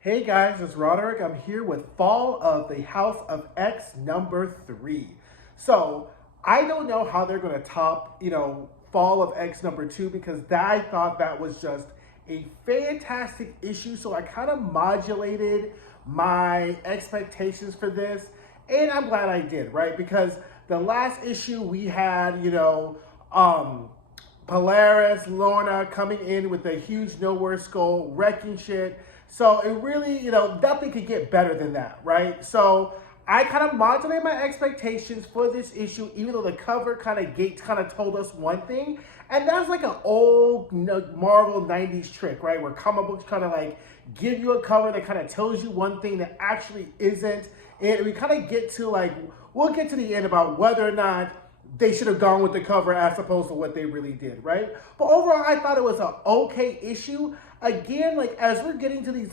Hey guys, it's Roderick. I'm here with Fall of the House of X number 3. So, I don't know how they're going to top, Fall of X number 2 because I thought that was just a fantastic issue. So, I kind of modulated my expectations for this. And I'm glad I did, right? Because the last issue we had, Polaris, Lorna coming in with a huge nowhere skull, wrecking shit. So it really, nothing could get better than that, right? So I kind of modulated my expectations for this issue, even though the cover kind of told us one thing. And that's like an old Marvel 90s trick, right? Where comic books kind of like give you a cover that kind of tells you one thing that actually isn't. And we kind of get to we'll get to the end about whether or not they should have gone with the cover as opposed to what they really did, right? But overall, I thought it was an okay issue. Again, as we're getting to these,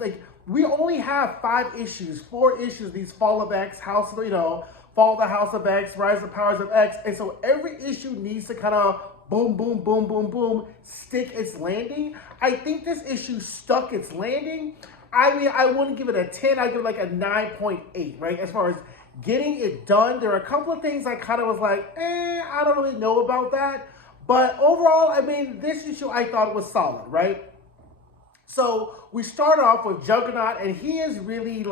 we only have 4 issues, these Fall of X, Fall of the House of X, Rise of the Powers of X. And so every issue needs to kind of boom, boom, boom, boom, boom, stick its landing. I think this issue stuck its landing. I mean, I wouldn't give it a 10. I'd give it like a 9.8, right? As far as getting it done, there are a couple of things I kind of was like, I don't really know about that. But overall, I mean, this issue I thought was solid, right? So we start off with Juggernaut, and he is really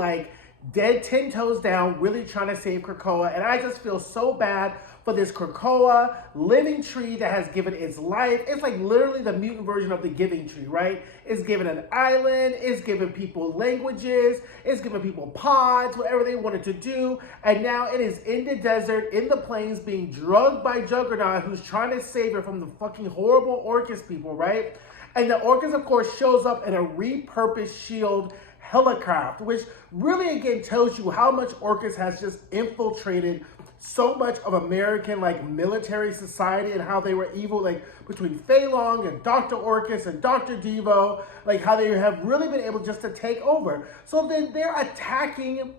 dead 10 toes down, really trying to save Krakoa. And I just feel so bad for this Krakoa living tree that has given its life. It's like literally the mutant version of the Giving Tree, right? It's given an island, it's given people languages, it's given people pods, whatever they wanted to do. And now it is in the desert, in the plains, being drugged by Juggernaut, who's trying to save her from the fucking horrible Orcus people, right? And the Orcus, of course, shows up in a repurposed shield helicraft, which really, again, tells you how much Orcus has just infiltrated so much of American, military society and how they were evil, between Fei Long and Dr. Orcus and Dr. Devo, how they have really been able just to take over. So then they're attacking,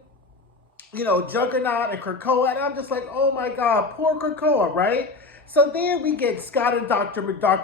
Juggernaut and Krakoa, and I'm just like, oh my God, poor Krakoa, right? So then we get Scott and Dr.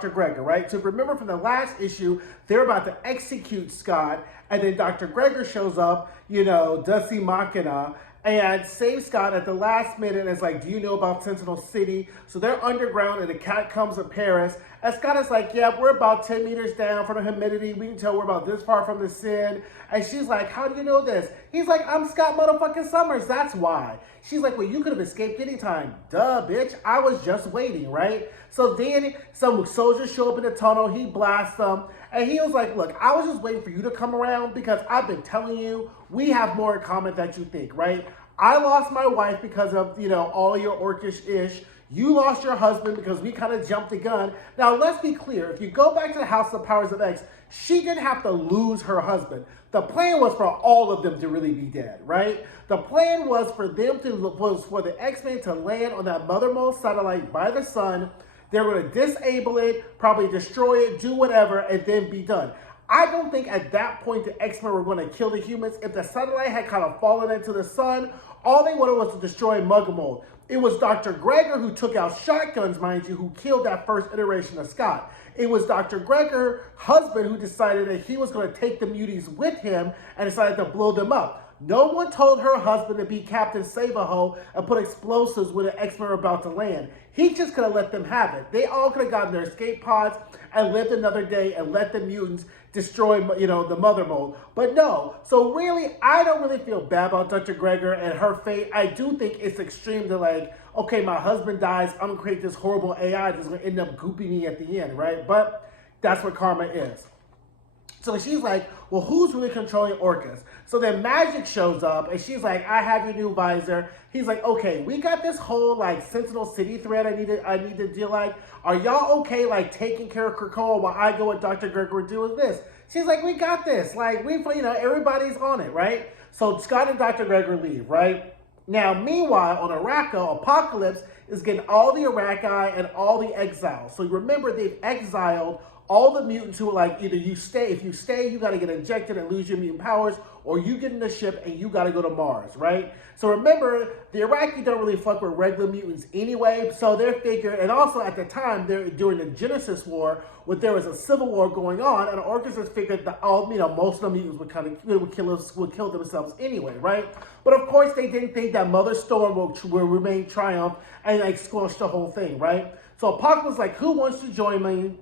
Gregor, right? So remember from the last issue, they're about to execute Scott, and then Dr. Gregor shows up, Dusty Machina, and saves Scott at the last minute and is like, do you know about Sentinel City? So they're underground, and the cat comes to Paris. And Scott is like, yeah, we're about 10 meters down from the humidity. We can tell we're about this far from the sun. And she's like, how do you know this? He's like, I'm Scott motherfucking Summers. That's why. She's like, well, you could have escaped anytime. Duh, bitch. I was just waiting, right? So then some soldiers show up in the tunnel. He blasts them. And he was like, look, I was just waiting for you to come around because I've been telling you we have more in common than you think, right? I lost my wife because of, all your orcish-ish. You lost your husband because we kind of jumped the gun. Now, let's be clear. If you go back to the House of Powers of X, she didn't have to lose her husband. The plan was for all of them to really be dead, right? The plan was for the X-Men to land on that Mother Mole satellite by the sun. They're going to disable it, probably destroy it, do whatever, and then be done. I don't think at that point the X-Men were going to kill the humans. If the satellite had kind of fallen into the sun, all they wanted was to destroy Muggamold. It was Dr. Gregor who took out shotguns, mind you, who killed that first iteration of Scott. It was Dr. Gregor's husband who decided that he was going to take the muties with him and decided to blow them up. No one told her husband to be Captain Save-A-Ho and put explosives when the X-Men were about to land. He just could have let them have it. They all could have gotten their escape pods and lived another day and let the mutants destroy, the Mother Mold. But no. So really, I don't really feel bad about Dr. Gregor and her fate. I do think it's extreme to okay, my husband dies. I'm going to create this horrible AI that's going to end up gooping me at the end, right? But that's what karma is. So she's like, well, who's really controlling Orcus? So then Magic shows up, and she's like, I have your new visor. He's like, okay, we got this whole, Sentinel City thread I need to deal like. Are y'all okay, taking care of Krakoa while I go with Dr. Gregor doing this? She's like, we got this. Everybody's on it, right? So Scott and Dr. Gregor leave, right? Now, meanwhile, on Arakko, Apocalypse is getting all the Araki and all the exiles. So remember, they've exiled all the mutants who were like, either you stay, if you stay, you got to get injected and lose your mutant powers, or you get in the ship and you got to go to Mars, right? So remember, the Iraqi don't really fuck with regular mutants anyway, so they're figuring, and also at the time, during the Genesis War, when there was a civil war going on, and the Orchestras figured that most of the mutants would kill themselves anyway, right? But of course, they didn't think that Mother Storm will remain triumph and like squash the whole thing, right? So Apocalypse was like, who wants to join me?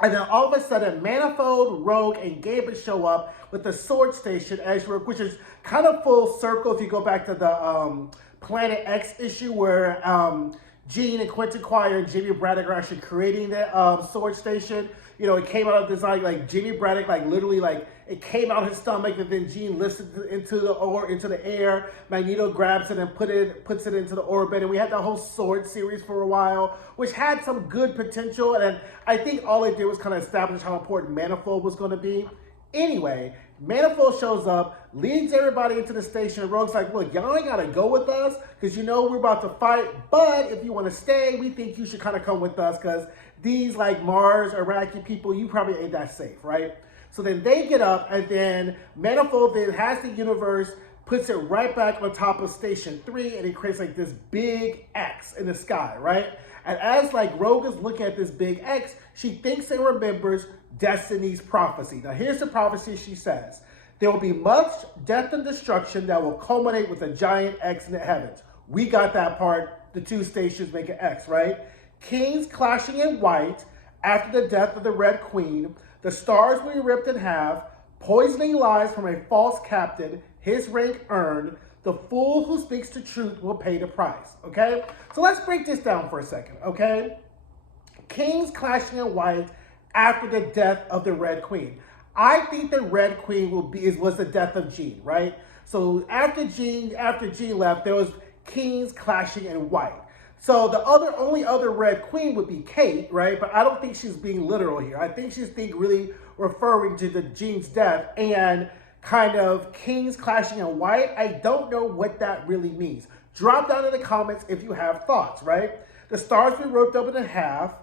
And then all of a sudden, Manifold, Rogue, and Gambit show up with the Sword Station, which is kind of full circle if you go back to the Planet X issue where Jean and Quentin Quire and Jimmy Braddock are actually creating the Sword Station. You know, it came out of design like Jimmy Braddock, like literally like it came out his stomach, and then Jean lifts it into the air. Magneto grabs it and puts it into the orbit, and we had the whole Sword series for a while, which had some good potential. And I think all it did was kind of establish how important Manifold was going to be. Anyway, Manifold shows up, leads everybody into the station, and Rogue's like, look, y'all ain't gotta go with us, because you know we're about to fight, but if you want to stay, we think you should kind of come with us, because these like Mars, Iraqi people, you probably ain't that safe, right? So then they get up, and then Manifold then has the universe, puts it right back on top of Station 3, and it creates like this big X in the sky, right? And as like Rogue is looking at this big X, she thinks and remembers Destiny's prophecy. Now here's the prophecy she says. There will be much death and destruction that will culminate with a giant X in the heavens. We got that part. The two stations make an X, right? Kings clashing in white after the death of the Red Queen. The stars will be ripped in half. Poisoning lies from a false captain. His rank earned. The fool who speaks the truth will pay the price, okay? So let's break this down for a second, okay? Kings clashing in white after the death of the Red Queen. I think the Red Queen was the death of Jean, right? So after Jean left, there was kings clashing in white. So the only other Red Queen would be Kate, right? But I don't think she's being literal here. I think she's really referring to the Jean's death and kind of kings clashing in white. I don't know what that really means. Drop down in the comments if you have thoughts, right? The stars be ripped up in half.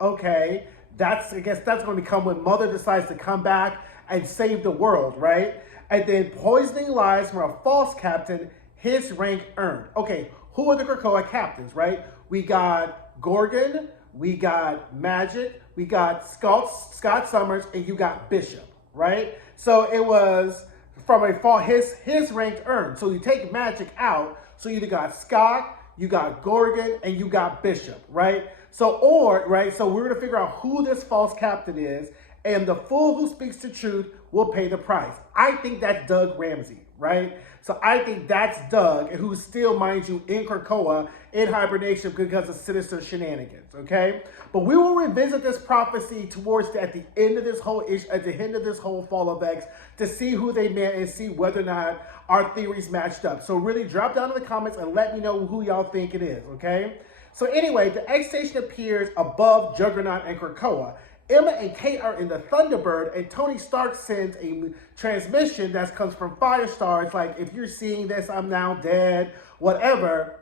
Okay, I guess that's going to come when Mother decides to come back and save the world, right? And then poisoning lies from a false captain, his rank earned. Okay, who are the Krakoa captains, right? We got Gorgon, we got Magic, we got Scott Summers, and you got Bishop, right? So it was from a fall, his rank earned. So you take Magic out, so you either got Scott, you got Gorgon, and you got Bishop, right? So we're gonna figure out who this false captain is, and the fool who speaks the truth will pay the price. I think that's Doug Ramsey, right? So I think that's Doug, who's still, mind you, in Krakoa, in hibernation because of sinister shenanigans, okay? But we will revisit this prophecy at the end of this whole Fall of X to see who they meant and see whether or not our theories matched up. So really drop down in the comments and let me know who y'all think it is, okay? So anyway, the X Station appears above Juggernaut and Krakoa. Emma and Kate are in the Thunderbird, and Tony Stark sends a transmission that comes from Firestar. It's like, if you're seeing this, I'm now dead, whatever.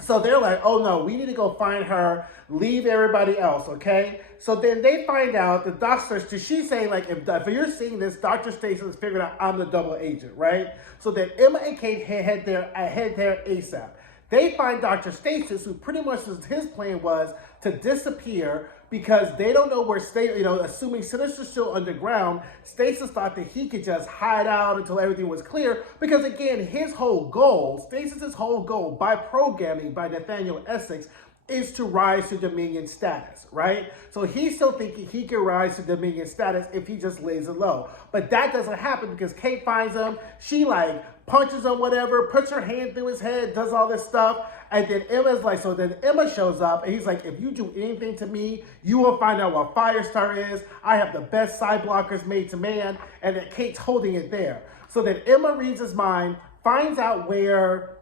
So they're like, oh no, we need to go find her, leave everybody else, okay? So then they find out the doctor, she's saying like, if you're seeing this, Dr. Stais has figured out I'm the double agent, right? So then Emma and Kate head there ASAP. They find Dr. Stasis, who pretty much his plan was to disappear because they don't know where assuming Sinister's still underground, Stasis thought that he could just hide out until everything was clear. Because again, Stasis's whole goal by programming by Nathaniel Essex is to rise to Dominion status, right? So he's still thinking he can rise to Dominion status if he just lays it low. But that doesn't happen because Kate finds him, she like punches him, whatever, puts her hand through his head, does all this stuff. And then Emma shows up and he's like, if you do anything to me, you will find out what Firestar is. I have the best side blockers made to man. And then Kate's holding it there. So then Emma reads his mind, finds out where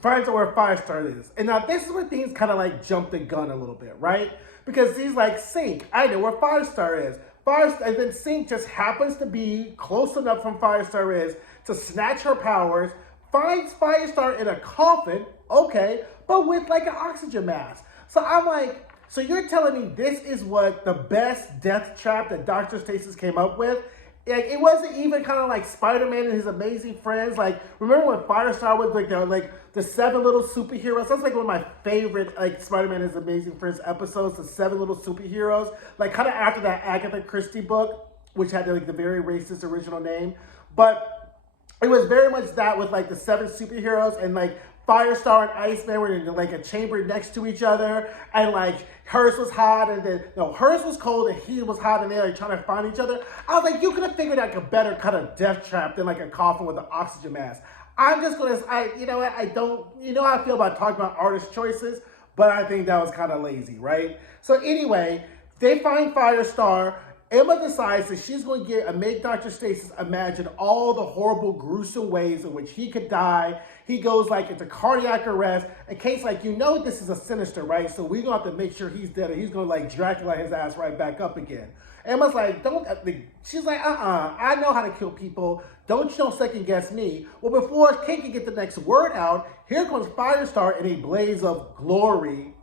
Firestar is. And now this is where things kind of like jump the gun a little bit, right? Because he's like, Sync, I know where Firestar is. And then Sync just happens to be close enough from Firestar is to snatch her powers, finds Firestar in a coffin, okay, but with like an oxygen mask. So I'm like, So you're telling me this is what the best death trap that Dr. Stasis came up with? Like, it wasn't even kind of like Spider-Man and his amazing friends. Like, remember when Firestar was like the 7 little superheroes? That's like one of my favorite like Spider-Man and his amazing friends episodes, the 7 little superheroes. Like, kind of after that Agatha Christie book, which had like the very racist original name. But it was very much that with like the 7 superheroes, and like Firestar and Iceman were in like a chamber next to each other, and like hers was hot, and then no, hers was cold and he was hot, and they're like trying to find each other. I was like, you could have figured out like a better kind of death trap than like a coffin with an oxygen mask. I'm just gonna, you know what, I don't, you know how I feel about talking about artist choices, but I think that was kind of lazy, right? So anyway, they find Firestar. Emma decides that she's going to make Dr. Stasis imagine all the horrible, gruesome ways in which he could die. He goes like into cardiac arrest. And Kate's like, you know this is a Sinister, right? So we're going to have to make sure he's dead, or he's going to like Dracula his ass right back up again. Emma's like, she's like, I know how to kill people. Don't you second guess me. Well, before Kate can get the next word out, here comes Firestar in a blaze of glory,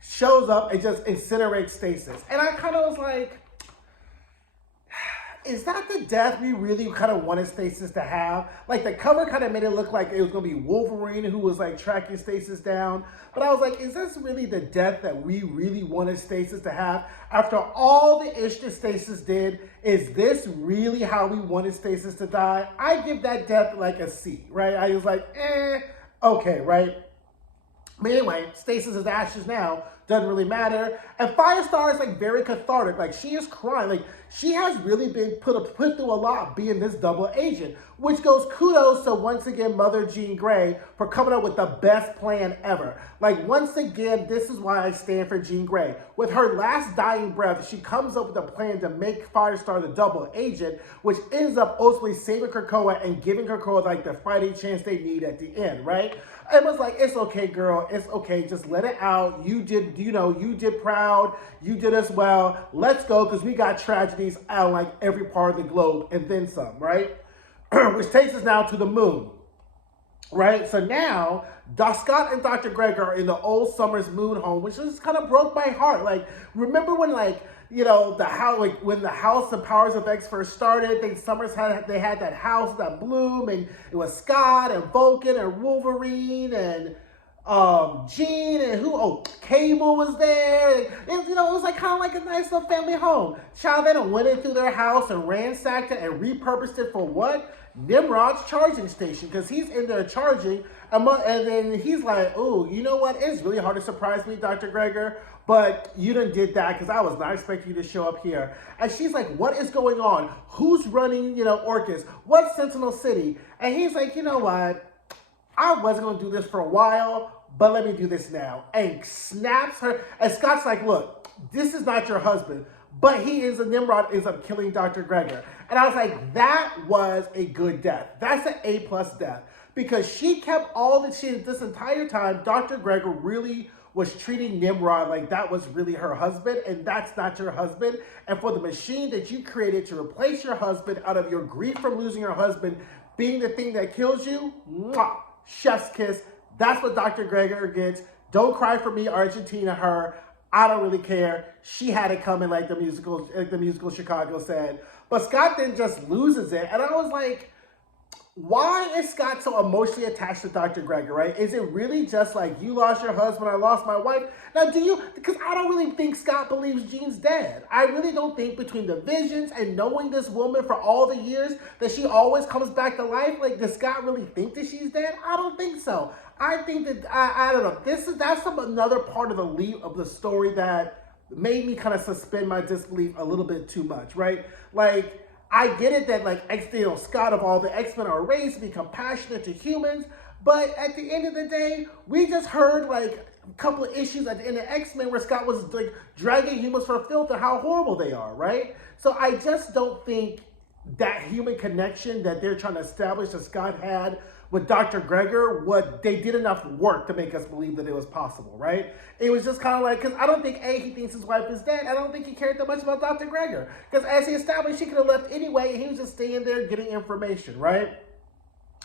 shows up and just incinerates Stasis. And I kind of was like, is that the death we really kind of wanted Stasis to have? Like, the cover kind of made it look like it was going to be Wolverine who was like tracking Stasis down. But I was like, is this really the death that we really wanted Stasis to have? After all the ish that Stasis did, is this really how we wanted Stasis to die? I give that death like a C, right? I was like, okay, right? But anyway, Stasis is ashes now. Doesn't really matter. And Firestar is like very cathartic. Like, she is crying. Like, she has really been put through a lot being this double agent, which goes kudos to, once again, Mother Jean Grey for coming up with the best plan ever. Like, once again, this is why I stand for Jean Grey. With her last dying breath, she comes up with a plan to make Firestar the double agent, which ends up ultimately saving Krakoa and giving Krakoa like the fighting chance they need at the end, right? It was like, it's okay, girl. It's okay. Just let it out. You did, you did proud. You did us well. Let's go, because we got tragedies out like every part of the globe and then some, right? Which takes us now to the moon, right? So now, Scott and Dr. Gregor are in the old Summers moon home, which just kind of broke my heart. Like, remember when, like, the house, like when the House of Powers of X first started, Summers had that house, that bloom, and it was Scott and Vulcan and Wolverine and Jean and Cable was there. It was like kind of like a nice little family home. Child, they done went in through their house and ransacked it and repurposed it for what? Nimrod's charging station, because he's in there charging, and then he's like, oh, you know what? It's really hard to surprise me, Dr. Gregor, but you done did that because I was not expecting you to show up here. And she's like, what is going on? Who's running, Orcus? What's Sentinel City? And he's like, you know what? I wasn't going to do this for a while, but let me do this now. And snaps her. And Scott's like, look, this is not your husband, but Nimrod ends up killing Dr. Gregor. And I was like, that was a good death. That's an A+ death. Because she kept this entire time, Dr. Gregor really was treating Nimrod like that was really her husband, and that's not your husband. And for the machine that you created to replace your husband out of your grief from losing your husband being the thing that kills you, mwah, chef's kiss. That's what Dr. Gregor gets. Don't cry for me, Argentina, her. I don't really care. She had it coming, like the musical Chicago said. But Scott then just loses it. And I was like, why is Scott so emotionally attached to Dr. Gregor, right? Is it really just like, you lost your husband, I lost my wife? Now, because I don't really think Scott believes Jean's dead. I really don't think, between the visions and knowing this woman for all the years, that she always comes back to life. Like, does Scott really think that she's dead? I don't think so. I think that, I don't know. That's another part of the story that made me kind of suspend my disbelief a little bit too much, right? Like, I get it that, like, Scott of all the X-Men are raised to be compassionate to humans, but at the end of the day, we just heard, like, a couple of issues at the end of X-Men where Scott was, like, dragging humans for filth and how horrible they are, right? So I just don't think that human connection that they're trying to establish that Scott had with Dr. Gregor, they did enough work to make us believe that it was possible, right? It was just kind of like, because I don't think, he thinks his wife is dead. I don't think he cared that much about Dr. Gregor. Because as he established, she could have left anyway, and he was just staying there getting information, right?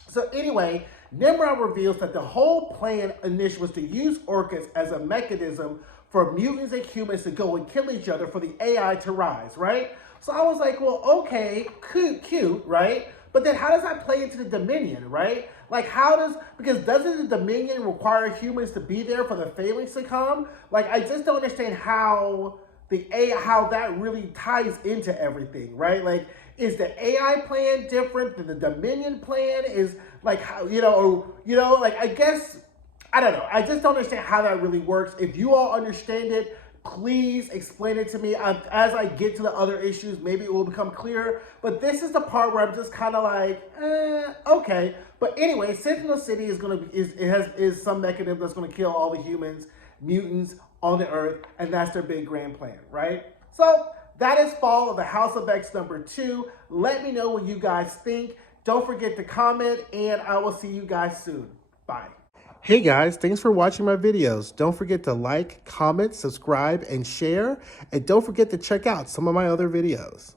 So anyway, Nimrod reveals that the whole plan initially was to use Orcus as a mechanism for mutants and humans to go and kill each other for the AI to rise, right? So I was like, well, okay, cute, right? But then how does that play into the Dominion, right? Like because doesn't the Dominion require humans to be there for the phalanx to come? Like, I just don't understand how how that really ties into everything, right? Like, is the AI plan different than the Dominion plan? Is like, how, like, I guess, I don't know. I just don't understand how that really works. If you all understand it, please explain it to me. As I get to the other issues, maybe it will become clearer. But this is the part where I'm just kind of like, okay. But anyway, Sentinel City is some mechanism that's gonna kill all the humans, mutants on the Earth, and that's their big grand plan, right? So that is Fall of the House of X #2. Let me know what you guys think. Don't forget to comment, and I will see you guys soon. Bye. Hey guys, thanks for watching my videos. Don't forget to like, comment, subscribe, and share. And don't forget to check out some of my other videos.